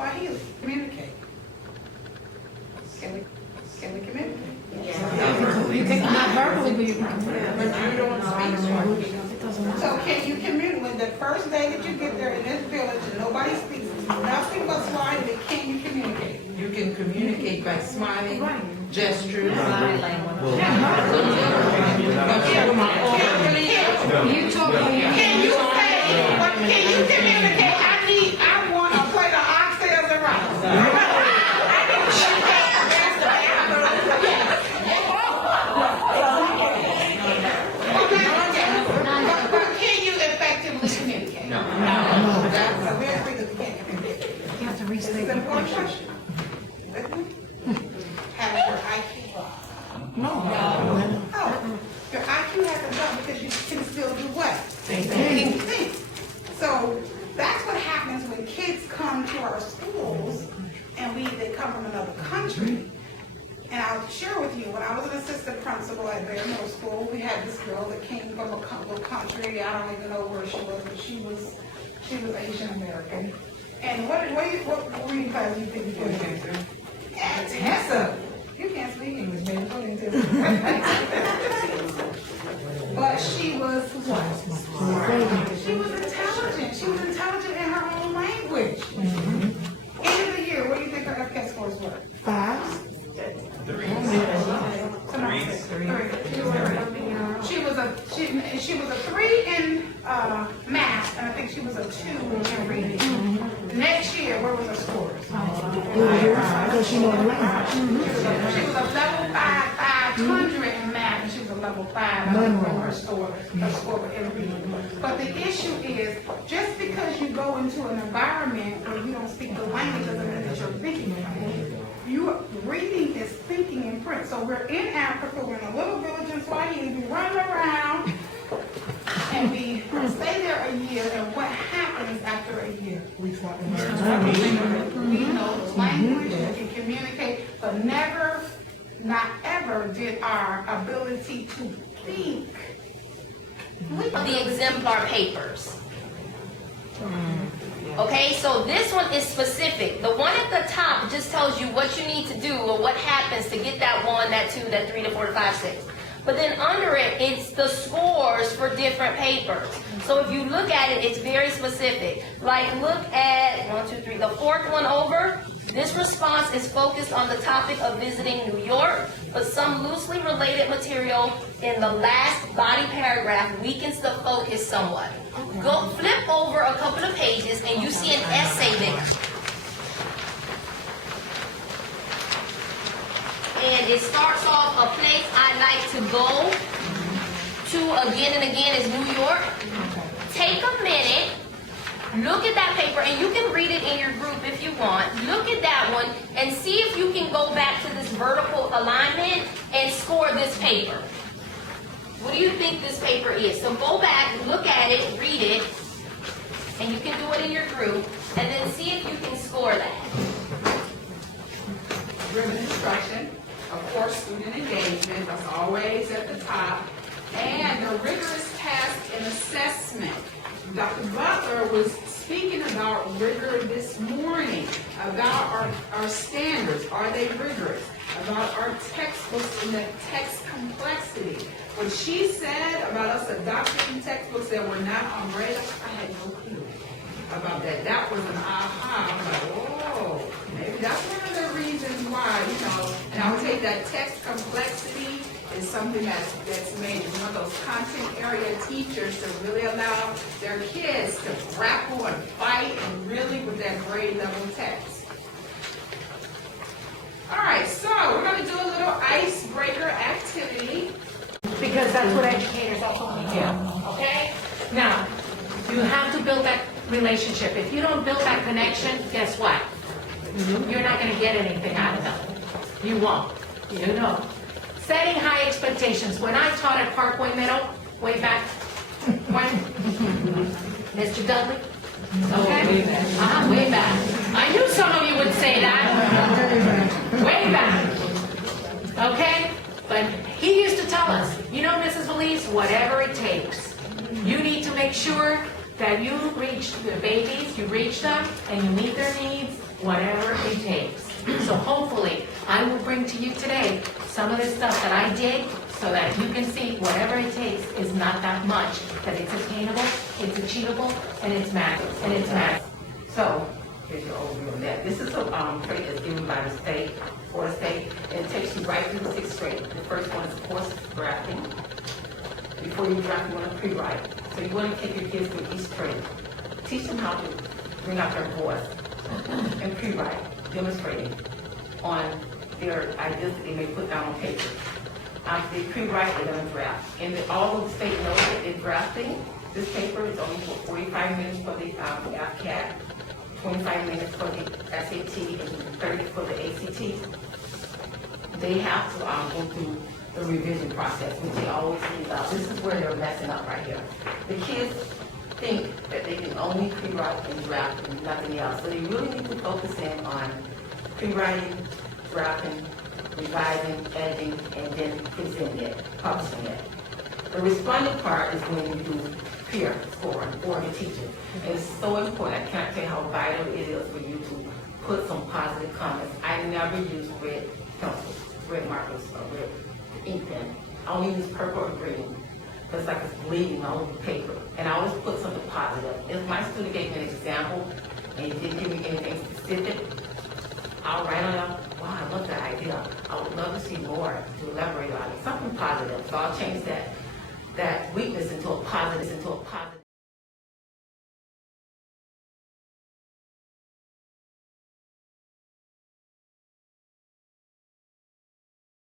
Swahili. Communicate. Can we communicate? Yeah. You can, not verbally, but you can communicate. But you don't speak Swahili. It doesn't matter. So can you communicate, when the first day that you get there in this village and nobody speaks nothing but Swahili, can you communicate? You can communicate by smiling, gestures, Sign language. You talk. Can you say, what, can you communicate, I want a plate of oxtails and rice? But can you effectively communicate? No. So we agree that we can't communicate. You have to This restate is the an important question. question. Has your IQ gone? No. Oh, your IQ hasn't gone because you can still do what? Think. So that's what happens when kids come to our schools and they come from another country. And I'll share with you, when I was an assistant principal at Bear Middle School, we had this girl that came from a little country, I don't even know where she was, but she was Asian American. And what reading class do you think you did? And Tessa, you can't speak English, baby, go ahead and Tessa. But she was what? She was intelligent. She was intelligent in her own language. End of the year, what do you think her FCAT scores were? 5. She was a 3 in math, and I think she was a 2 in reading. Next year, where was her scores? Because she knows the language. She was a level 500 in math, and she was a level 5. I don't know her score in reading. But the issue is, just because you go into an environment where you don't speak the language doesn't mean that you're thinking it. Reading is thinking in print. So we're in Africa, we're in a little village in Swahili, we run around, and we stay there a year, and what happens after a year? We know the language, we can communicate, but never, not ever did our ability to think. The exemplar papers. Okay, so this one is specific. The one at the top just tells you what you need to do or what happens to get that 1, that 2, that 3, that 4, that 5, 6. But then under it, it's the scores for different papers. So if you look at it, it's very specific. Like look at 1, 2, 3, the 4th one over. This response is focused on the topic of visiting New York, but some loosely related material in the last body paragraph weakens the focus somewhat. Go flip over a couple of pages and you see an essay there. And it starts off, a place I like to go to again and again is New York. Take a minute. Look at that paper, and you can read it in your group if you want. Look at that one and see if you can go back to this vertical alignment and score this paper. What do you think this paper is? So go back, look at it, read it, and you can do it in your group, and then see if you can score that. Driven instruction, of course, student engagement, that's always at the top, and the rigorous task and assessment. Dr. Butler was speaking about rigor this morning, about our standards, are they rigorous? About our textbooks and the text complexity. What she said about us adopting textbooks that were not on radar, I had no clue about that. That was an aha. I'm like, whoa, maybe that's one of the reasons why, and I'll take that text complexity is something that's made one of those content area teachers to really allow their kids to grapple and fight and really with that grade level text. All right, so we're going to do a little icebreaker activity. Because that's what educators ultimately do, okay? Now, you have to build that relationship. If you don't build that connection, guess what? You're not going to get anything out of them. You won't. You know. Setting high expectations. When I taught at Parkway Middle, way back, when? Mr. Dudley? Okay? Way back. I knew some of you would say that. Way back. Okay? But he used to tell us, you know, Mrs. Valise, whatever it takes. You need to make sure that you reach the babies, you reach them, and you meet their needs, whatever it takes. So hopefully, I will bring to you today some of the stuff that I did so that you can see whatever it takes is not that much, that it's attainable, it's achievable, and it's math, So, Here's your overview on that. This is a credit that's given by the state, for the state, and it takes you right through the sixth grade. The first one is course drafting. Before you draft, you want to pre-write. So you want to take your kids through each grade. Teach them how to bring out their voice and pre-write, demonstrating on their ideas that they may put down on paper. After they pre-write, they're going to draft. And all of the state knows that they're drafting. This paper is only for 45 minutes for the APCAT, 25 minutes for the SAT, and 30 for the ACT. They have to go through the revision process, which they always leave out. This is where they're messing up right here. The kids think that they can only pre-write and draft and nothing else. So they really need to focus in on pre-writing, drafting, revising, editing, and then presenting it, publishing it. The responding part is when you do peer scoring for the teacher. And it's so important. I can't tell you how vital it is for you to put some positive comments. I never use red pencils, red markers, or red ink pen. I only use purple or green. It's like it's bleeding all over the paper. And I always put something positive. If my student gave me an example and he didn't give me anything specific, I'll write on it, wow, I love that idea. I would love to see more to elaborate on it. Something positive. So I'll change that weakness into a positive,